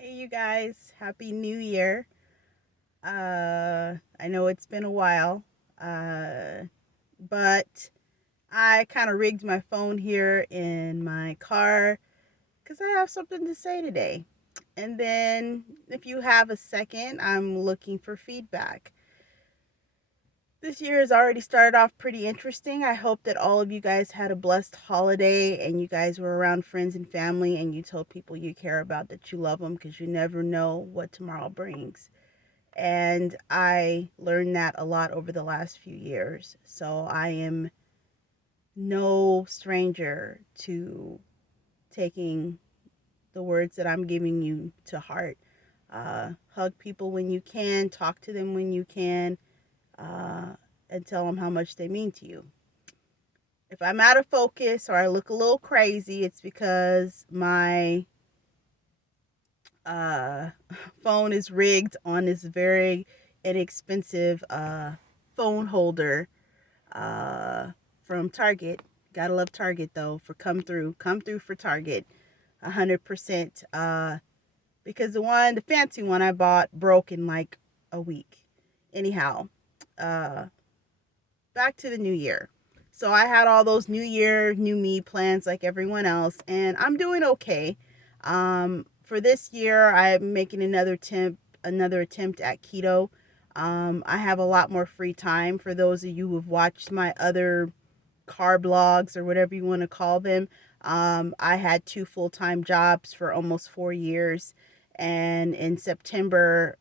Hey, you guys, Happy New Year. I know it's been a while, uh, but I kind of rigged my phone here in my car because I have something to say today. And then, if you have a second, I'm looking for feedback. This year has already started off pretty interesting. I hope that all of you guys had a blessed holiday and you guys were around friends and family and you told people you care about that you love them because you never know what tomorrow brings. And I learned that a lot over the last few years. So I am no stranger to taking the words that I'm giving you to heart. Hug people when you can, talk to them when you can, uh, and tell them how much they mean to you. If I'm out of focus or I look a little crazy, it's because my uh, phone is rigged on this very inexpensive phone holder uh, from Target. Gotta love Target though for come through for Target, 100%. Because the fancy one I bought broke in like a week. Anyhow, uh, back to the new year. So I had all those new year, new me plans like everyone else, and I'm doing okay. For this year, I'm making another attempt at keto. I have a lot more free time. For those of you who've watched my other car blogs or whatever you want to call them, I had two full time jobs for almost 4 years, and in September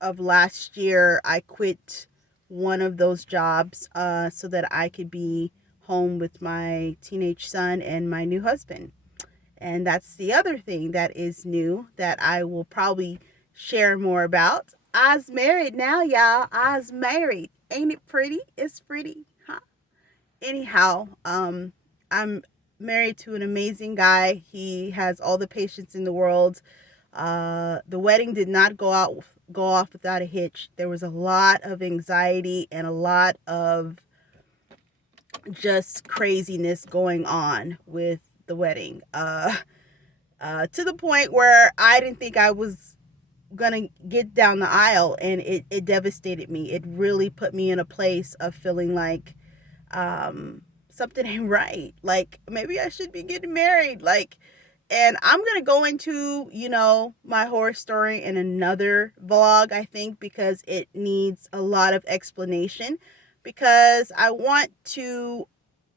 of last year, I quit one of those jobs so that I could be home with my teenage son and my new husband. And that's the other thing that is new that I will probably share more about. I's married now, y'all. I's married. Ain't it pretty? It's pretty, huh? Anyhow, I'm married to an amazing guy. He has all the patience in the world. The wedding did not go off without a hitch. There was a lot of anxiety and a lot of just craziness going on with the wedding. To the point where I didn't think I was gonna get down the aisle, and it devastated me. It really put me in a place of feeling like something ain't right. Like maybe I should be getting married. And I'm gonna go into, my horror story in another vlog, I think, because it needs a lot of explanation. Because I want to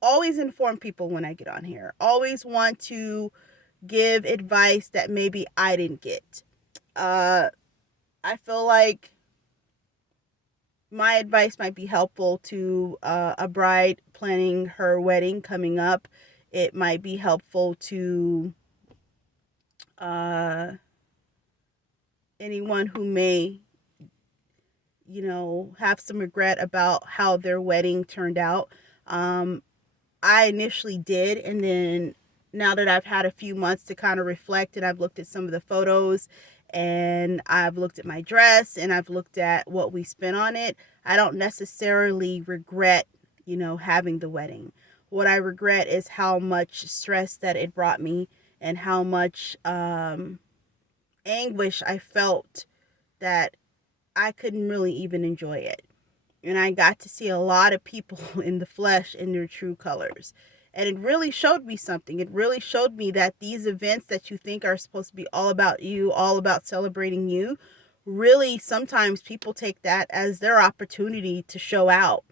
always inform people when I get on here. Always want to give advice that maybe I didn't get. Uh, I feel like my advice might be helpful to a bride planning her wedding coming up. It might be helpful to uh, anyone who may, have some regret about how their wedding turned out. Um, I initially did, and then now that I've had a few months to kind of reflect and I've looked at some of the photos and I've looked at my dress and I've looked at what we spent on it, I don't necessarily regret, having the wedding. What I regret is how much stress that it brought me and how much anguish I felt that I couldn't really even enjoy it. And I got to see a lot of people in the flesh in their true colors. And it really showed me something. It really showed me that these events that you think are supposed to be all about you, all about celebrating you, really sometimes people take that as their opportunity to show out,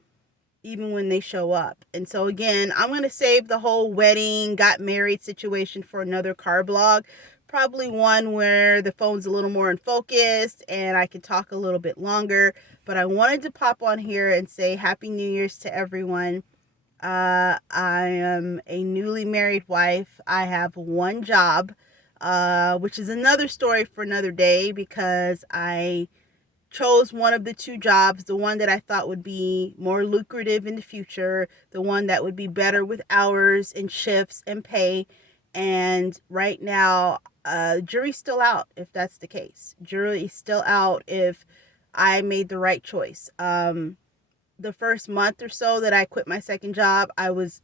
even when they show up. And so, again, I'm going to save the whole wedding, got married situation for another car blog. Probably one where the phone's a little more in focus and I can talk a little bit longer. But I wanted to pop on here and say Happy New Year's to everyone. I am a newly married wife. I have one job, which is another story for another day because I chose one of the two jobs, the one that I thought would be more lucrative in the future, the one that would be better with hours and shifts and pay. And right now, jury's still out if that's the case. Jury is still out if I made the right choice. The first month or so that I quit my second job, I was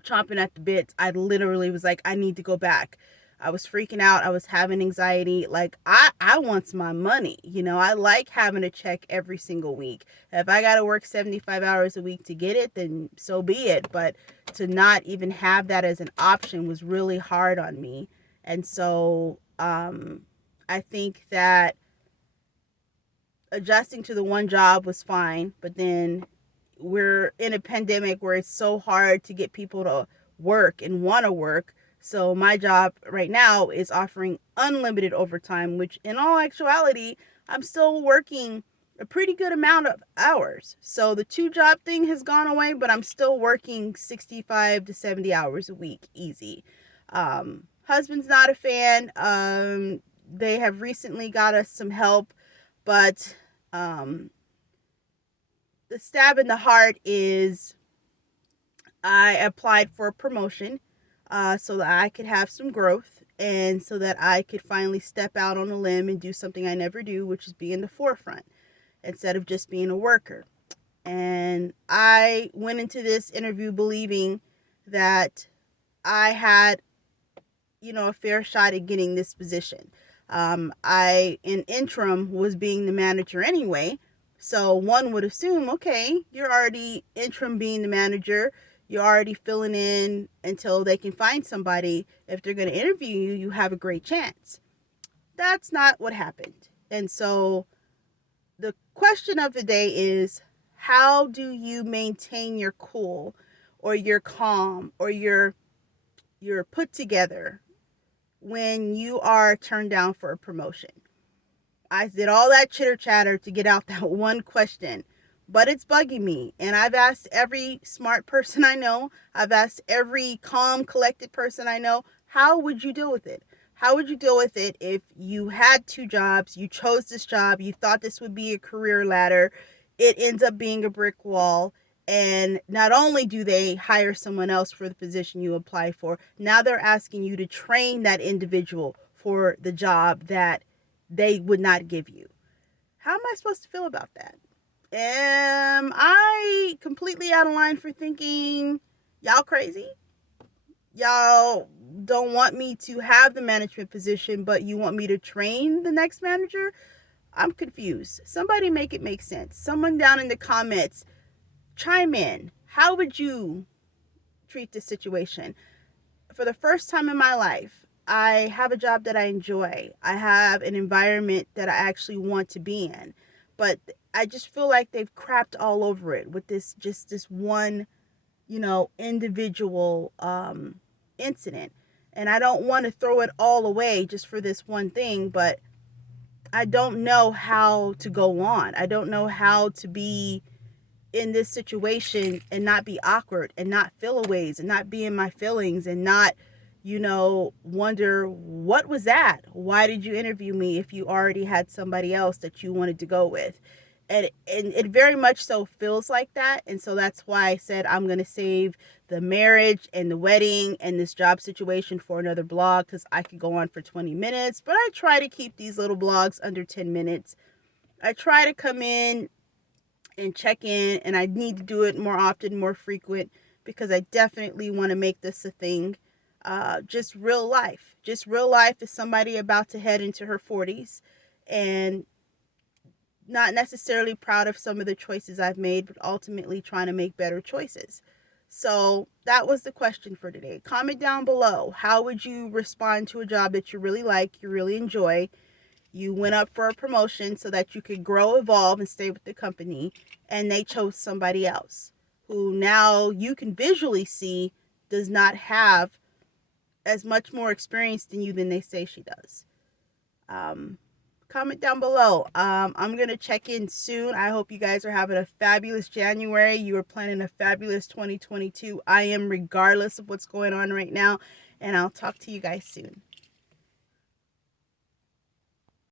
chomping at the bits. I literally was like, I need to go back. I was freaking out. I was having anxiety. Like, I want my money. I like having a check every single week. If I got to work 75 hours a week to get it, then so be it. But to not even have that as an option was really hard on me. And so I think that adjusting to the one job was fine. But then we're in a pandemic where it's so hard to get people to work and want to work. So my job right now is offering unlimited overtime, which in all actuality, I'm still working a pretty good amount of hours. So the two job thing has gone away, but I'm still working 65 to 70 hours a week, easy. Husband's not a fan. They have recently got us some help, but the stab in the heart is I applied for a promotion so that I could have some growth and so that I could finally step out on a limb and do something I never do, which is be in the forefront instead of just being a worker. And I went into this interview believing that I had, a fair shot at getting this position. I, in interim, was being the manager anyway. So one would assume, okay, you're already interim being the manager. You're already filling in until they can find somebody. If they're going to interview you, you have a great chance. That's not what happened. And so the question of the day is, how do you maintain your cool or your calm or your put together when you are turned down for a promotion? I did all that chitter chatter to get out that one question, but it's bugging me. And I've asked every smart person I know, I've asked every calm, collected person I know, how would you deal with it? How would you deal with it if you had two jobs, you chose this job, you thought this would be a career ladder, it ends up being a brick wall, and not only do they hire someone else for the position you apply for, now they're asking you to train that individual for the job that they would not give you. How am I supposed to feel about that? Am I completely out of line for thinking y'all crazy? Y'all don't want me to have the management position, but you want me to train the next manager? I'm confused. Somebody make it make sense. Someone down in the comments, chime in. How would you treat this situation? For the first time in my life, I have a job that I enjoy. I have an environment that I actually want to be in. But I just feel like they've crapped all over it with this one, individual incident. And I don't want to throw it all away just for this one thing, but I don't know how to go on. I don't know how to be in this situation and not be awkward and not feel a ways and not be in my feelings and not, wonder, what was that? Why did you interview me if you already had somebody else that you wanted to go with? And it very much so feels like that. And so that's why I said I'm going to save the marriage and the wedding and this job situation for another blog, because I could go on for 20 minutes. But I try to keep these little blogs under 10 minutes. I try to come in and check in, and I need to do it more often, more frequent, because I definitely want to make this a thing. Just real life is somebody about to head into her 40s and not necessarily proud of some of the choices I've made, but ultimately trying to make better choices. So that was the question for today. Comment down below. How would you respond to a job that you really like, you really enjoy? You went up for a promotion so that you could grow, evolve, and stay with the company, and they chose somebody else who now you can visually see does not have as much more experience than you than they say she does. Comment down below. I'm going to check in soon. I hope you guys are having a fabulous January. You are planning a fabulous 2022. I am, regardless of what's going on right now, and I'll talk to you guys soon.